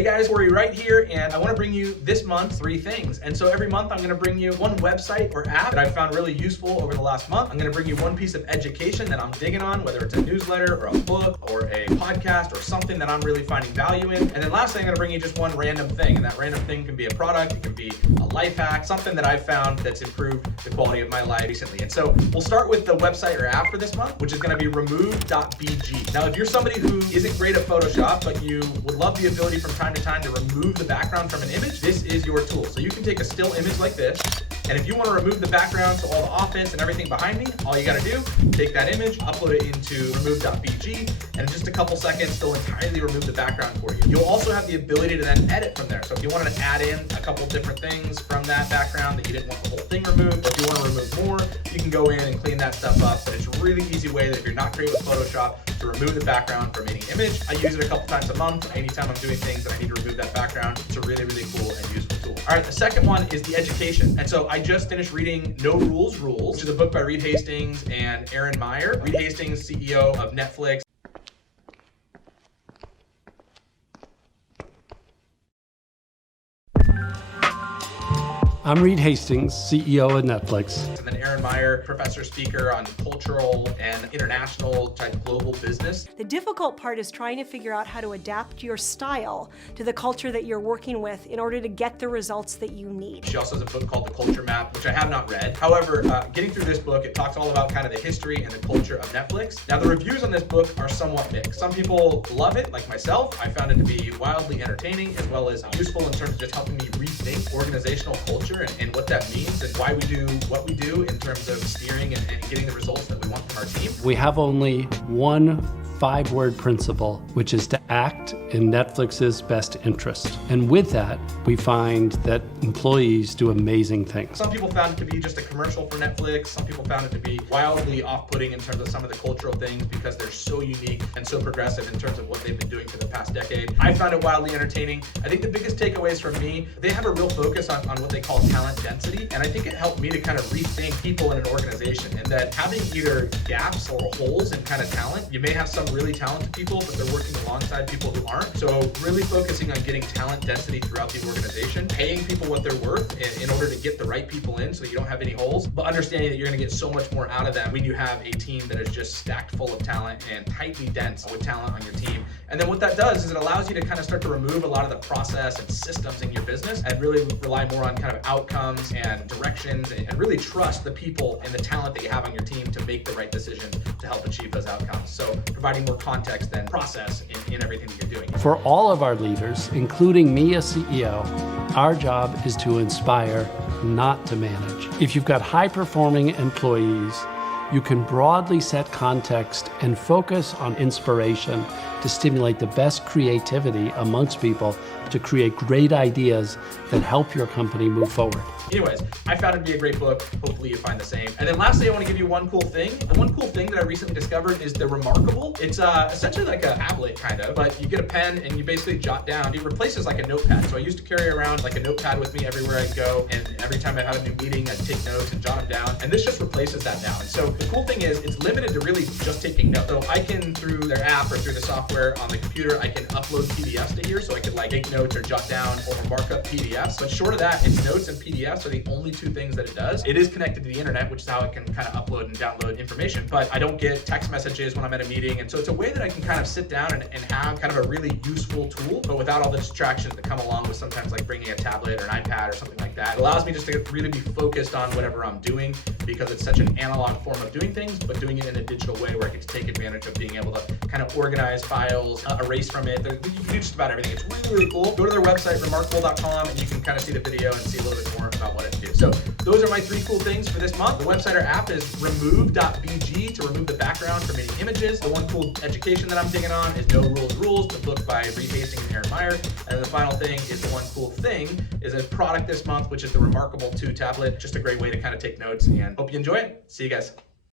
Hey guys, Corey right here, and I want to bring you this month 3 things. And so every month I'm going to bring you one website or app that I've found really useful over the last month. I'm going to bring you one piece of education that I'm digging on, whether it's a newsletter or a book or a podcast or something that I'm really finding value in. And then lastly, I'm going to bring you just one random thing, and that random thing can be a product, it can be a life hack, something that I've found that's improved the quality of my life recently. And so we'll start with the website or app for this month, which is going to be Removebg. Now, if you're somebody who isn't great at Photoshop, but you would love the ability from time to time to remove the background from an image, this is your tool. So you can take a still image like this, and if you want to remove the background, so all the office and everything behind me, all you got to do, take that image, upload it into Removebg, and in just a couple seconds, they'll entirely remove the background for you. You'll also have the ability to then edit from there. So if you wanted to add in a couple different things from that background that you didn't want the whole thing removed, or if you want to remove more, you can go in and clean that stuff up. But it's a really easy way that if you're not great with Photoshop, to remove the background from any image. I use it a couple times a month. Anytime I'm doing things that I need to remove that background, it's a really, really cool and useful tool. All right, the second one is the education. And so I just finished reading No Rules Rules, which is a book by Reed Hastings and Aaron Meyer. Reed Hastings, CEO of Netflix. I'm Reed Hastings, CEO of Netflix. And then Aaron Meyer, professor speaker on cultural and international type global business. The difficult part is trying to figure out how to adapt your style to the culture that you're working with in order to get the results that you need. She also has a book called The Culture Map, which I have not read. However, getting through this book, it talks all about kind of the history and the culture of Netflix. Now, the reviews on this book are somewhat mixed. Some people love it, like myself. I found it to be wildly entertaining, as well as useful in terms of just helping me rethink organizational culture and what that means and why we do what we do in terms of steering and getting the results that we want from our team. We have only one 5-word principle, which is to act in Netflix's best interest. And with that, we find that employees do amazing things. Some people found it to be just a commercial for Netflix. Some people found it to be wildly off-putting in terms of some of the cultural things because they're so unique and so progressive in terms of what they've been doing for the past decade. I found it wildly entertaining. I think the biggest takeaways from me, they have a real focus on what they call talent density. And I think it helped me to kind of rethink people in an organization, and that having either gaps or holes in kind of talent, you may have some really talented people, but they're working alongside people who aren't. So really focusing on getting talent density throughout the organization, paying people what they're worth in order to get the right people in so you don't have any holes, but understanding that you're going to get so much more out of them when you have a team that is just stacked full of talent and tightly dense with talent on your team. And then what that does is it allows you to kind of start to remove a lot of the process and systems in your business and really rely more on kind of outcomes and directions and really trust the people and the talent that you have on your team to make the right decisions to help achieve those outcomes. So providing more context and process in everything that you're doing. For all of our leaders, including me as CEO, our job is to inspire, not to manage. If you've got high-performing employees, you can broadly set context and focus on inspiration to stimulate the best creativity amongst people to create great ideas that help your company move forward. Anyways, I found it to be a great book. Hopefully you find the same. And then lastly, I want to give you one cool thing. The one cool thing that I recently discovered is the Remarkable. It's essentially like a tablet kind of, but you get a pen and you basically jot down. It replaces like a notepad. So I used to carry around like a notepad with me everywhere I go, and every time I had a new meeting, I'd take notes and jot them down. And this just replaces that now. And so the cool thing is it's limited to really just taking notes. So I can, through their app or through the software on the computer, I can upload PDFs to here, so I could like take notes or jot down or mark up PDFs. But short of that, it's notes and PDFs are the only 2 things that it does. It is connected to the internet, which is how it can kind of upload and download information, but I don't get text messages when I'm at a meeting. And so it's a way that I can kind of sit down and have kind of a really useful tool, but without all the distractions that come along with sometimes like bringing a tablet or an iPad or something like that. It allows me just to really be focused on whatever I'm doing because it's such an analog form of doing things, but doing it in a digital way where I get to take advantage of being able to kind of organize files, erase from it. You can do just about everything. It's really, really cool. Go to their website, remarkable.com, and you can kind of see the video and see a little bit more about what it do. So those are my 3 cool things for this month. The website or app is Removebg to remove the background from any images. The one cool education that I'm digging on is No Rules Rules, the book by Reed Hastings and Aaron Meyer. And the final thing is the one cool thing is a product this month, which is the Remarkable 2 tablet. Just a great way to kind of take notes, and hope you enjoy it. See you guys.